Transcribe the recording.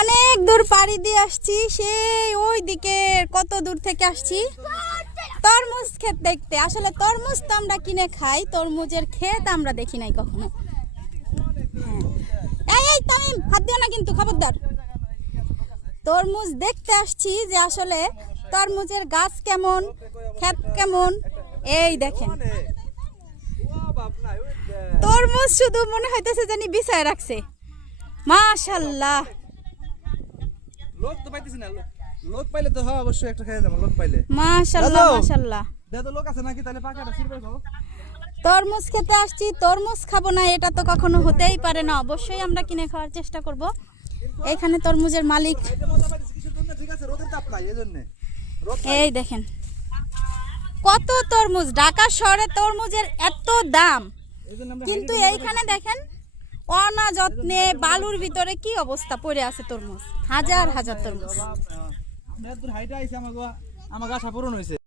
অনেক দূর পাড়ি দিয়ে আসছি, সেই ওই দিকে কত দূর থেকে আসছি তরমুজ ক্ষেত দেখতে। আসলে তরমুজ তো আমরা কিনে খাই, তরমুজের ক্ষেত আমরা দেখি নাই কখনো। হ্যাঁ, এই তামিম হাত দিও না কিন্তু, খবরদার। তরমুজ দেখতে আসছি যে আসলে তরমুজের গাছ কেমন, ক্ষেত কেমন। এই দেখেন তরমুজ শুধু মনে হইতেছে জানি বিছায় রাখছে। মাশাআল্লাহ, লোক তো পাইতেছি না। লোক পাইলে তো হ্যাঁ অবশ্যই একটা খেয়ে যাবো। লোক পাইলে মাশাআল্লাহ মাশাআল্লাহ। দাদা লোক আছে নাকি? তাহলে পাকাটা ছিড়বে খাও। তরমুজ খেতে আসছি, তরমুজ খাবো না এটা তো কখনো হতেই পারে না। অবশ্যই আমরা কিনে খাওয়ার চেষ্টা করব। এখানে তরমুজের মালিক, ঠিক আছে, রোদের তাপ নাই এজন্য। এই দেখেন কত তরমুজ। ঢাকা শহরে তরমুজের এত দাম, কিন্তু এইখানে দেখেন অনাযত্নে বালুর ভিতরে কি অবস্থা পড়ে আছে তরমুজ, হাজার হাজার তরমুজ। হাইটা আইছে, আমাকে আমার আশা পূরণ হয়েছে।